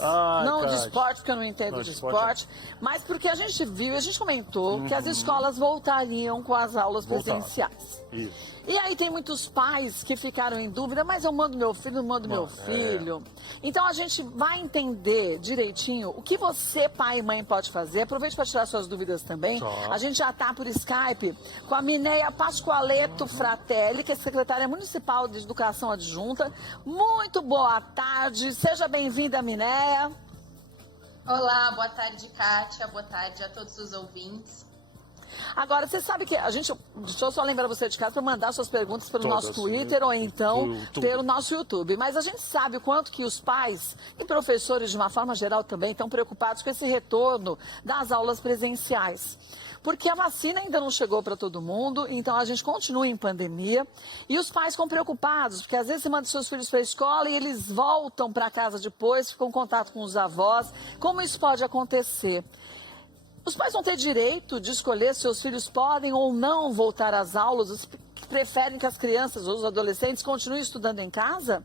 Ai, não de Cátia. esporte, porque eu não entendo Não, de de esporte esporte, mas porque a gente viu, a gente comentou que as escolas voltariam com as aulas presenciais. Isso. E aí tem muitos pais que ficaram em dúvida, mas eu mando meu filho, não mando meu filho. Então a gente vai entender direitinho o que você, pai e mãe, pode fazer. Aproveite para tirar suas dúvidas também. Tá. A gente já está por Skype com a Mineia Pascoaleto Fratelli, que é secretária municipal de Educação Adjunta. Muito boa tarde, seja bem-vinda, Mineia. Olá, boa tarde, Kátia, boa tarde a todos os ouvintes. Agora, você sabe que a gente, deixa eu só lembrar você de casa para mandar suas perguntas pelo nosso Twitter ou então pelo nosso YouTube. Mas a gente sabe o quanto que os pais e professores, de uma forma geral, também estão preocupados com esse retorno das aulas presenciais. Porque a vacina ainda não chegou para todo mundo, então a gente continua em pandemia. E os pais ficam preocupados, porque às vezes você manda seus filhos para a escola e eles voltam para casa depois, ficam em contato com os avós. Como isso pode acontecer? Os pais vão ter direito de escolher se seus filhos podem ou não voltar às aulas? Os que preferem que as crianças ou os adolescentes continuem estudando em casa?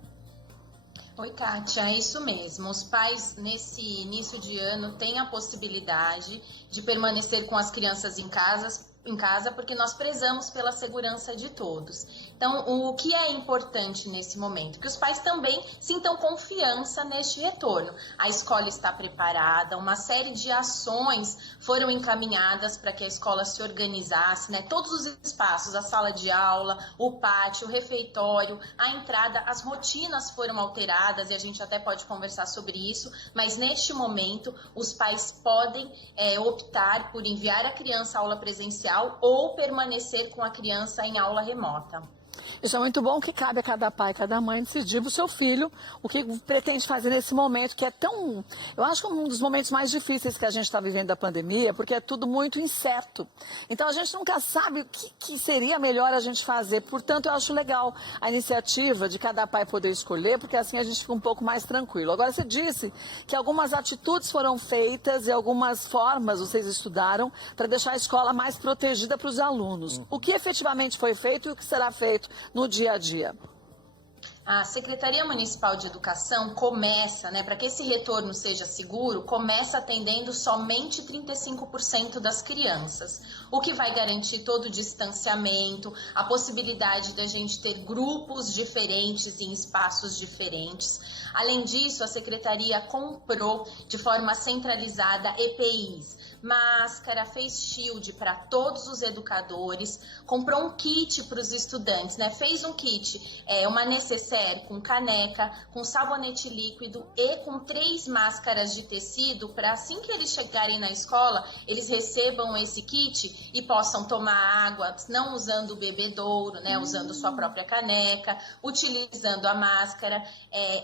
Oi, Kátia, é isso mesmo. Os pais, nesse início de ano, têm a possibilidade de permanecer com as crianças em casa, porque nós prezamos pela segurança de todos. Então, o que é importante nesse momento? Que os pais também sintam confiança neste retorno. A escola está preparada, uma série de ações foram encaminhadas para que a escola se organizasse, né? Todos os espaços, a sala de aula, o pátio, o refeitório, a entrada, as rotinas foram alteradas e a gente até pode conversar sobre isso, mas neste momento os pais podem optar por enviar a criança à aula presencial ou permanecer com a criança em aula remota. Isso é muito bom, que cabe a cada pai, cada mãe decidir para o seu filho o que pretende fazer nesse momento que é tão... Eu acho que é um dos momentos mais difíceis que a gente está vivendo da pandemia, porque é tudo muito incerto. Então a gente nunca sabe o que seria melhor a gente fazer. Portanto, eu acho legal a iniciativa de cada pai poder escolher, porque assim a gente fica um pouco mais tranquilo. Agora, você disse que algumas atitudes foram feitas e algumas formas vocês estudaram para deixar a escola mais protegida para os alunos. O que efetivamente foi feito e o que será feito no dia a dia? A Secretaria Municipal de Educação começa, para que esse retorno seja seguro, começa atendendo somente 35% das crianças, o que vai garantir todo o distanciamento, a possibilidade da gente ter grupos diferentes em espaços diferentes. Além disso, a Secretaria comprou de forma centralizada EPIs, máscara, face shield para todos os educadores, comprou um kit para os estudantes, fez um kit, uma necessaire com caneca, com sabonete líquido e com 3 máscaras de tecido para assim que eles chegarem na escola, eles recebam esse kit e possam tomar água, não usando o bebedouro, usando sua própria caneca, utilizando a máscara.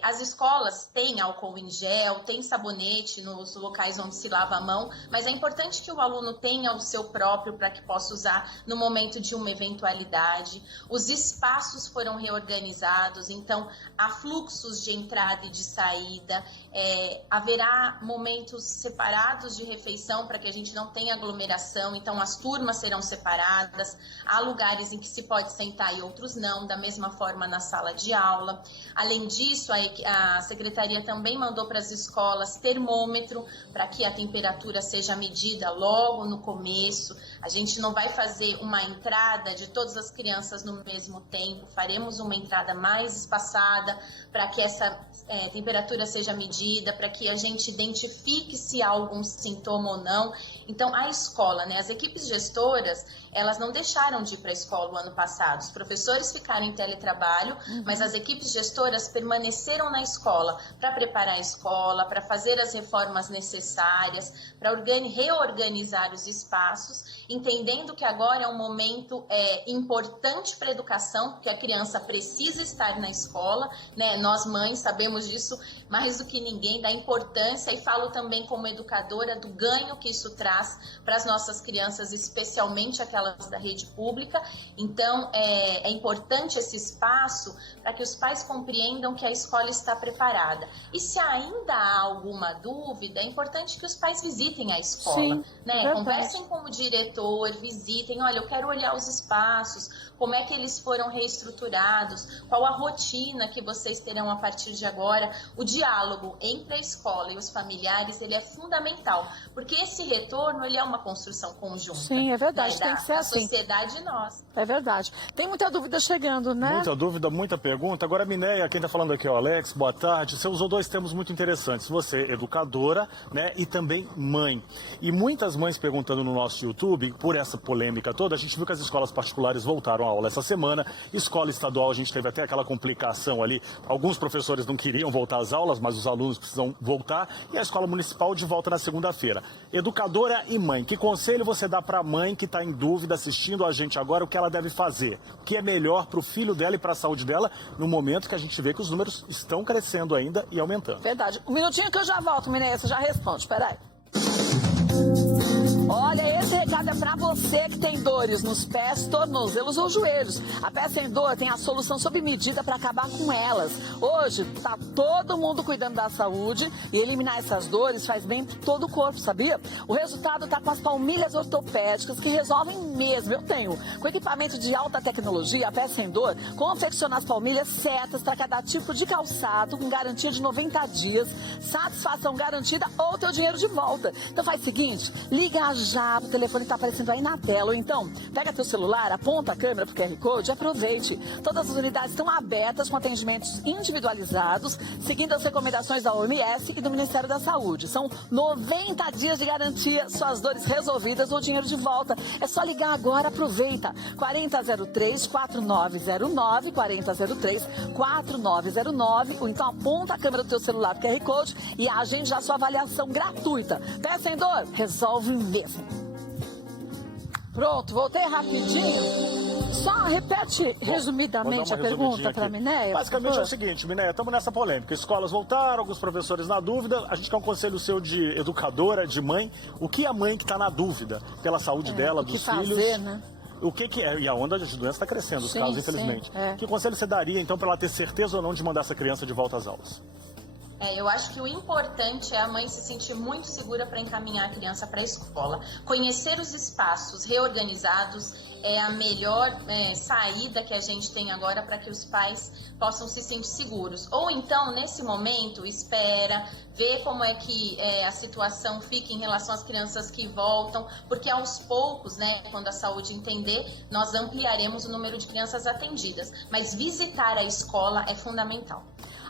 As escolas têm álcool em gel, tem sabonete nos locais onde se lava a mão, mas é importante que o aluno tenha o seu próprio para que possa usar no momento de uma eventualidade. Os espaços foram reorganizados, então há fluxos de entrada e de saída, haverá momentos separados de refeição para que a gente não tenha aglomeração, então as turmas serão separadas, há lugares em que se pode sentar e outros não, da mesma forma na sala de aula. Além disso, a Secretaria também mandou para as escolas termômetro para que a temperatura seja medida logo no começo. A gente não vai fazer uma entrada de todas as crianças no mesmo tempo, faremos uma entrada mais espaçada para que essa temperatura seja medida, para que a gente identifique se há algum sintoma ou não. Então, a escola, as equipes gestoras, elas não deixaram de ir para a escola o ano passado. Os professores ficaram em teletrabalho, mas as equipes gestoras permaneceram na escola para preparar a escola, para fazer as reformas necessárias, para reorganizar os espaços, entendendo que agora é um momento importante para a educação, porque a criança precisa estar na escola, Nós mães sabemos disso mais do que ninguém, da importância, e falo também como educadora do ganho que isso traz para as nossas crianças, especialmente aquelas da rede pública. Então, é importante esse espaço para que os pais compreendam que a escola está preparada. E se ainda há alguma dúvida, é importante que os pais visitem a escola. Sim, né? Conversem com o diretor, visitem, olha, eu quero olhar os espaços, como é que eles foram reestruturados, qual a rotina que vocês terão a partir de agora. O diálogo entre a escola e os familiares, ele é fundamental, porque esse retorno, ele é uma construção conjunta. Sim, é verdade, né? tem que ser assim. Da sociedade e nós. É verdade. Tem muita dúvida chegando, né? Muita dúvida, muita pergunta. Agora, Mineia, quem está falando aqui é o Alex, boa tarde. Você usou dois termos muito interessantes. Você, educadora, né, e também mãe. E muitas mães perguntando no nosso YouTube, por essa polêmica toda, a gente viu que as escolas particulares voltaram à aula essa semana. Escola estadual, a gente teve até aquela complicação ali. Alguns professores não queriam voltar às aulas, mas os alunos precisam voltar. E a escola municipal de volta na segunda-feira. Educadora e mãe, que conselho você dá para a mãe que está em dúvida, assistindo a gente agora, o que ela deve fazer? O que é melhor para o filho dela e para a saúde dela, no momento que a gente vê que os números estão crescendo ainda e aumentando? Verdade. Um minutinho que eu já volto, Mineia, você já responde. Espera aí. Olha, esse recado é para você que tem dores nos pés, tornozelos ou joelhos. A Pé Sem Dor tem a solução sob medida para acabar com elas. Hoje, tá todo mundo cuidando da saúde e eliminar essas dores faz bem para todo o corpo, sabia? O resultado tá com as palmilhas ortopédicas que resolvem mesmo. Eu tenho. Com equipamento de alta tecnologia, a Pé Sem Dor confecciona as palmilhas certas para cada tipo de calçado, com garantia de 90 dias, satisfação garantida ou teu dinheiro de volta. Então faz o seguinte, liga já, o telefone está aparecendo aí na tela, ou então pega teu celular, aponta a câmera pro QR Code e aproveite. Todas as unidades estão abertas com atendimentos individualizados, seguindo as recomendações da OMS e do Ministério da Saúde. São 90 dias de garantia, suas dores resolvidas ou dinheiro de volta. É só ligar agora, aproveita. 4003-4909, 4003-4909, ou então aponta a câmera do teu celular pro QR Code e agende já sua avaliação gratuita. Pé Sem Dor, resolve mesmo. Pronto, voltei rapidinho. Só repete resumidamente a pergunta para a Mineia. Basicamente é o seguinte, Mineia, estamos nessa polêmica. Escolas voltaram, alguns professores na dúvida. A gente quer um conselho seu de educadora, de mãe. O que a mãe que está na dúvida pela saúde dela, dos filhos... fazer, né? O que é? E a onda de doença está crescendo, os casos, infelizmente. Que conselho você daria, então, para ela ter certeza ou não de mandar essa criança de volta às aulas? Eu acho que o importante é a mãe se sentir muito segura para encaminhar a criança para a escola. Conhecer os espaços reorganizados é a melhor saída que a gente tem agora para que os pais possam se sentir seguros. Ou então, nesse momento, espera, vê como é que a situação fica em relação às crianças que voltam, porque aos poucos, né, quando a saúde entender, nós ampliaremos o número de crianças atendidas. Mas visitar a escola é fundamental.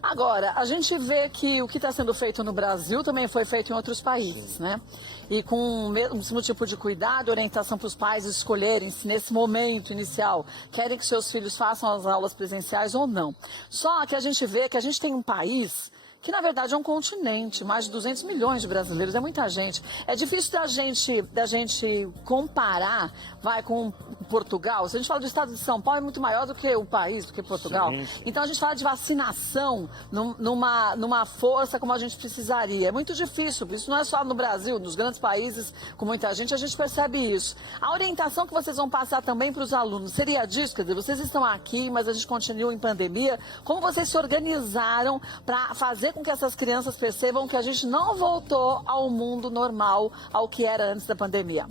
Agora, a gente vê que o que está sendo feito no Brasil também foi feito em outros países, né? E com o mesmo tipo de cuidado e orientação para os pais escolherem se nesse momento inicial querem que seus filhos façam as aulas presenciais ou não. Só que a gente vê que a gente tem um país que na verdade é um continente, mais de 200 milhões de brasileiros, é muita gente. É difícil da gente comparar, com Portugal. Se a gente fala do estado de São Paulo, é muito maior do que o país, do que Portugal. Sim. Então a gente fala de vacinação numa força como a gente precisaria. É muito difícil, isso não é só no Brasil, nos grandes países com muita gente, a gente percebe isso. A orientação que vocês vão passar também para os alunos seria disso, quer dizer, vocês estão aqui, mas a gente continua em pandemia. Como vocês se organizaram para fazer com que essas crianças percebam que a gente não voltou ao mundo normal, ao que era antes da pandemia?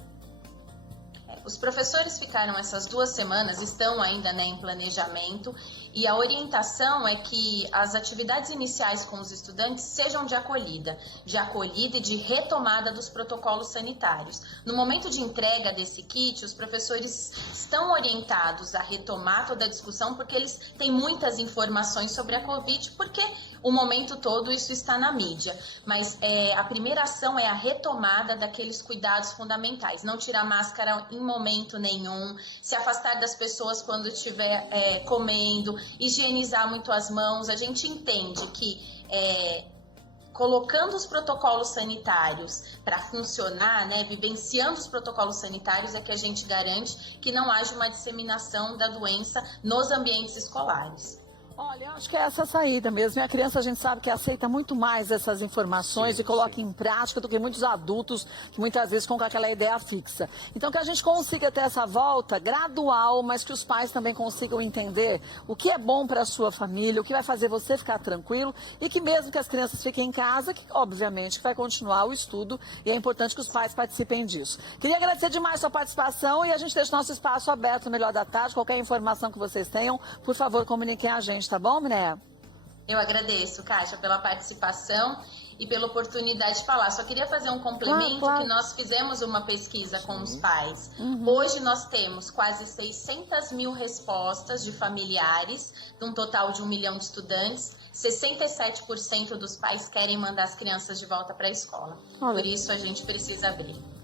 Os professores ficaram essas 2 semanas, estão ainda em planejamento, e a orientação é que as atividades iniciais com os estudantes sejam de acolhida e de retomada dos protocolos sanitários. No momento de entrega desse kit, os professores estão orientados a retomar toda a discussão, porque eles têm muitas informações sobre a Covid, porque o momento todo isso está na mídia. Mas a primeira ação é a retomada daqueles cuidados fundamentais. Não tirar máscara em momento nenhum, se afastar das pessoas quando estiver comendo, higienizar muito as mãos. A gente entende que colocando os protocolos sanitários para funcionar, vivenciando os protocolos sanitários, é que a gente garante que não haja uma disseminação da doença nos ambientes escolares. Olha, eu acho que é essa a saída mesmo. E a criança, a gente sabe que aceita muito mais essas informações e coloca em prática do que muitos adultos que muitas vezes ficam com aquela ideia fixa. Então, que a gente consiga ter essa volta gradual, mas que os pais também consigam entender o que é bom para a sua família, o que vai fazer você ficar tranquilo e que mesmo que as crianças fiquem em casa, que obviamente vai continuar o estudo e é importante que os pais participem disso. Queria agradecer demais a sua participação e a gente deixa o nosso espaço aberto no Melhor da Tarde. Qualquer informação que vocês tenham, por favor, comuniquem a gente. Tá bom, Minéia? Eu agradeço, Kátia, pela participação e pela oportunidade de falar. Só queria fazer um complemento, claro. que nós fizemos uma pesquisa com os pais. Hoje nós temos quase 600 mil respostas de familiares, de um total de 1 milhão de estudantes. 67% dos pais querem mandar as crianças de volta para a escola. Olha. Por isso a gente precisa abrir.